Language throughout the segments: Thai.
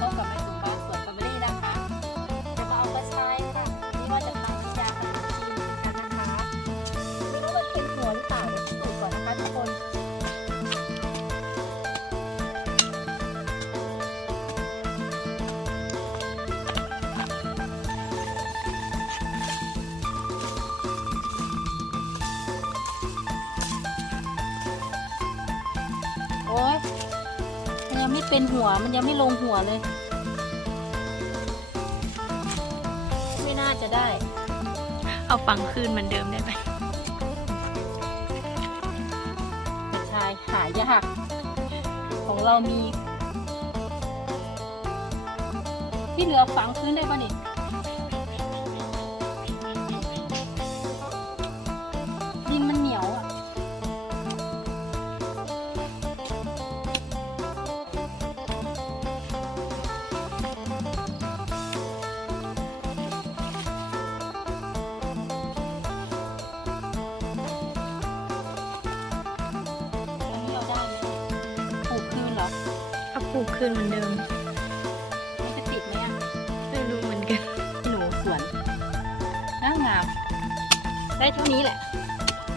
ต้มกับม่จุ๋บ้านสวนแฟมิลี่นะคะ จะมาเอากระชายค่ะนี่ว่าจะทำน้ำยาขนมจีนกันนะคะ ไม่รู้ว่าติดหัวหรืต่าเลยวพิสูจก่อนนะคะทุกคนโอ๊ย ไม่เป็นหัวมันยังไม่ลงหัวเลย ไม่น่าจะได้ เอาฟังคืนเหมือนเดิมได้ไหมกระชายหายากของเรามี ที่เหลือฝังพื้นได้ป่ะนี่ดิน ผูกคืนเหมือนเดิมมันจะติดไหมอะไม่รู้เหมือนกัน หนูสวนน่างาม ได้เท่านี้แหละ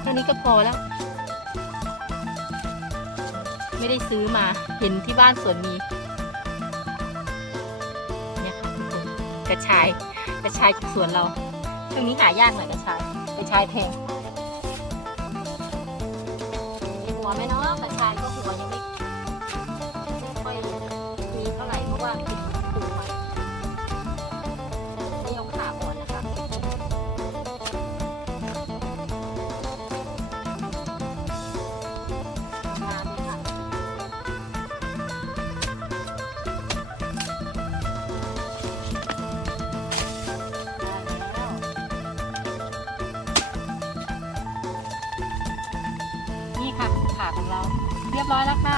เท่านี้ก็พอแล้ว ไม่ได้ซื้อมา เห็นที่บ้านสวนมีเนี่ยค่ะทุกคนกระชาย กระชายสวนเราช่วงนี้หายากหน่อยกระชาย กระชายแพงมีหัวไหมเนาะกระชายก็หัวยังไม่ ว่ากินปลูกมาไม่ยอมขาอ่อนนะคะมาเลยค่ะมาแล้ว นี่ค่ะขาของเรา เรียบร้อยแล้วค่ะ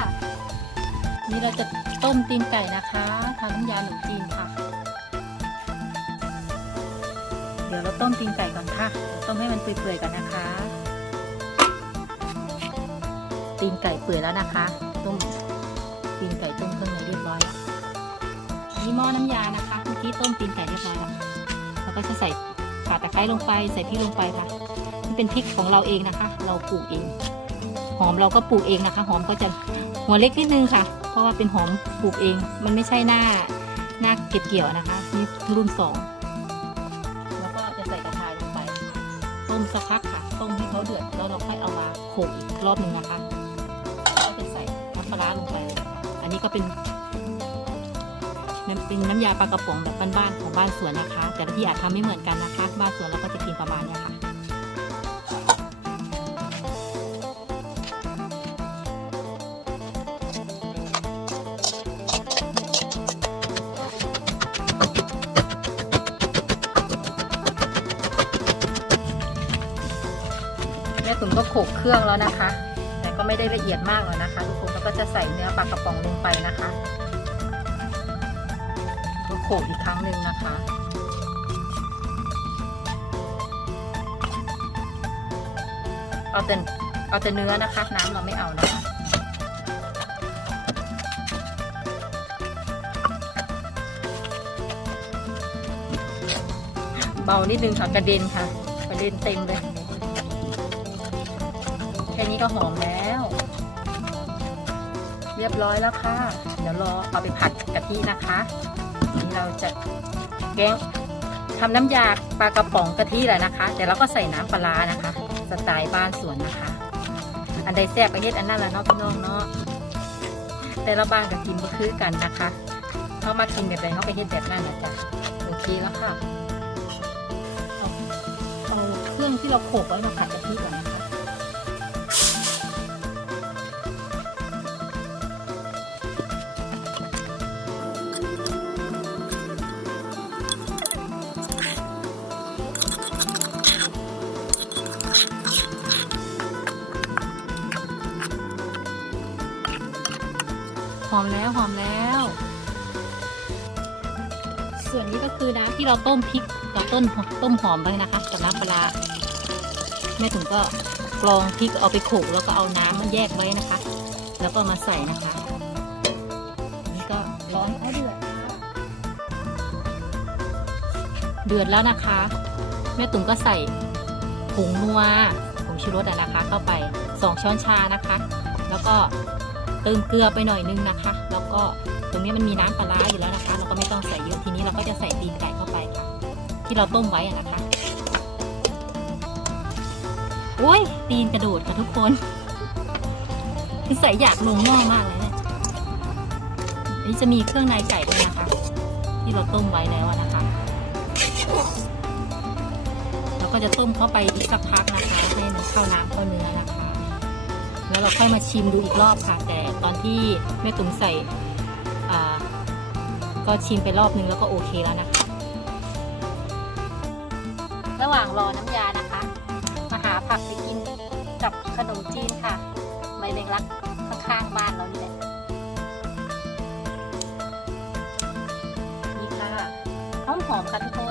นี่เราจะต้มตีนไก่นะคะทำน้ำยาหนูจีนค่ะ เดี๋ยวเราต้มตีนไก่ก่อนค่ะ ต้มให้มันเปื่อยๆก่อนนะคะ ตีนไก่เปื่อยแล้วนะคะ ต้มตีนไก่ต้มเครื่องในเรียบร้อยแล้วนี่หม้อน้ำยานะคะเมื่อกี้ต้มตีนไก่เรียบร้อยแล้วค่ะแล้วก็จะใส่ขาตะไคร้ลงไป ใส่พริกลงไปค่ะนี่เป็นพริกของเราเองนะคะ เราปลูกเอง หอมเราก็ปลูกเองนะคะ หอมก็จะหัวเล็กนิดนึงค่ะ เพราะว่าเป็นหอมปลูกเอง มันไม่ใช่หน้าหน้าเก็บเกี่ยวนะคะนี่รุ่นสองแล้วก็จะใส่กระชายลงไป ต้มสักพักค่ะ ต้มให้เขาเดือดแล้วเราค่อยเอามาโขลกอีกรอบหนึ่งนะคะก็จะใส่น้ำปลาลงไป อันนี้ก็เป็นน้ำเป็นน้ำยาปลากระป๋องแบบบ้านๆของบ้านสวนนะคะ แต่ละที่อาจทำไม่เหมือนกันนะคะ บ้านสวนเราก็จะกินประมาณนี้ค่ะ แม่ตุ๋นก็โขลกเครื่องแล้วนะคะ แต่ก็ไม่ได้ละเอียดมากหรอกนะคะ ทุกคนแล้วก็จะใส่เนื้อปลากระป๋องลงไปนะคะก็โขลกอีกครั้งหนึ่งนะคะเอาแต่เอาแต่เนื้อนะคะ น้ำเราไม่เอานะคะเบานิดนึงค่ะกระเด็นค่ะกระเด็นเต็มเลย ค่นี้ก็หอมแล้ว เรียบร้อยแล้วค่ะ เดี๋ยวรอเอาไปผัดกะทินะคะนี่เราจะแกงทำน้ำยาปลากระป๋องกะทิแหละนะคะ แต่เราก็ใส่น้ำปลานะคะ สไตล์บ้านสวนนะคะ อันใดแซ่บประเทศอันนั้นและเนาะพี่น้องเนาะแต่ละบ้านก็กินก็คือกันนะคะเขามากินแบบใดเขาไปเฮ็ดแบบนั้นนะจ๊ะโอเคแล้วค่ะเอาเครื่องที่เราโขลกไว้มาผัดกะทิก่อนนะ หอมแล้วหอมแล้ว ส่วนนี้ก็คือน้ำที่เราต้มพริกกับต้นต้มหอมไปนะคะกับน้ำปลาแม่ถุงก็กรองพริกเอาไปโขกแล้วก็เอาน้ำมันแยกไว้นะคะ แล้วก็มาใส่นะคะนี่ก็ร้อนเอาเดือดเดือดแล้วนะคะ แม่ตุ่มก็ใส่ ผงนัวผงชูรสนะคะเข้าไปสองช้อนชานะคะ แล้วก็เติมเกลือไปหน่อยนึงนะคะ แล้วก็ตรงนี้มันมีน้ำปลาร้าอยู่แล้วนะคะ เราก็ไม่ต้องใส่เยอะทีนี้เราก็จะใส่ตีนไก่เข้าไปค่ะ ที่เราต้มไว้นะคะโอ้ยตีนกระโดดค่ะทุกคนคือใส่อยากลงหม้อมากเลยเนี่ยนนี้จะมีเครื่องในไก่ด้วยนะคะ ที่เราต้มไว้แล้วนะคะ ก็จะต้มเข้าไปอีกสักพักนะคะ ให้มันเข้าน้ำเข้าเนื้อนะคะ แล้วเราค่อยมาชิมดูอีกรอบค่ะ แต่ตอนที่แม่ตุ๋มใส่ก็ชิมไปรอบนึงแล้วก็โอเคแล้วนะคะ ระหว่างรอน้ำยานะคะ มาหาผักไปกินกับขนมจีนค่ะใบเล็กรักข้างๆบ้านเราเนี่แหละนี่ค่ะหอมหอมๆค่ะทุกคน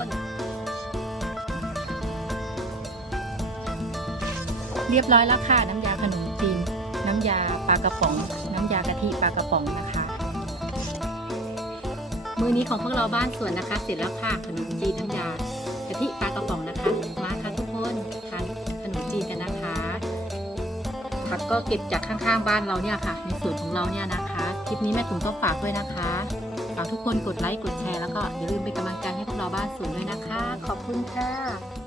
เรียบร้อยแล้วค่ะน้ำยาขนมจีน น้ำยาปลากระป๋อง น้ำยากะทิปลากระป๋องนะคะ มือนี้ของพวกเราบ้านสวนนะคะ เสร็จแล้วค่ะขนมจีนน้ำยากะทิปลากระป๋องนะคะมาค่ะทุกคนทานขนมจีนกันนะคะผักก็เก็บจากข้างๆบ้านเราเนี่ยค่ะ ในสวนของเราเนี่ยนะคะคลิปนี้แม่ตุ๋มก็ฝากด้วยนะคะฝากทุกคนกดไลค์กดแชร์แล้วก็อย่าลืมเป็นกำลังใจให้พวกเราบ้านสวนด้วยนะคะ ขอบคุณค่ะ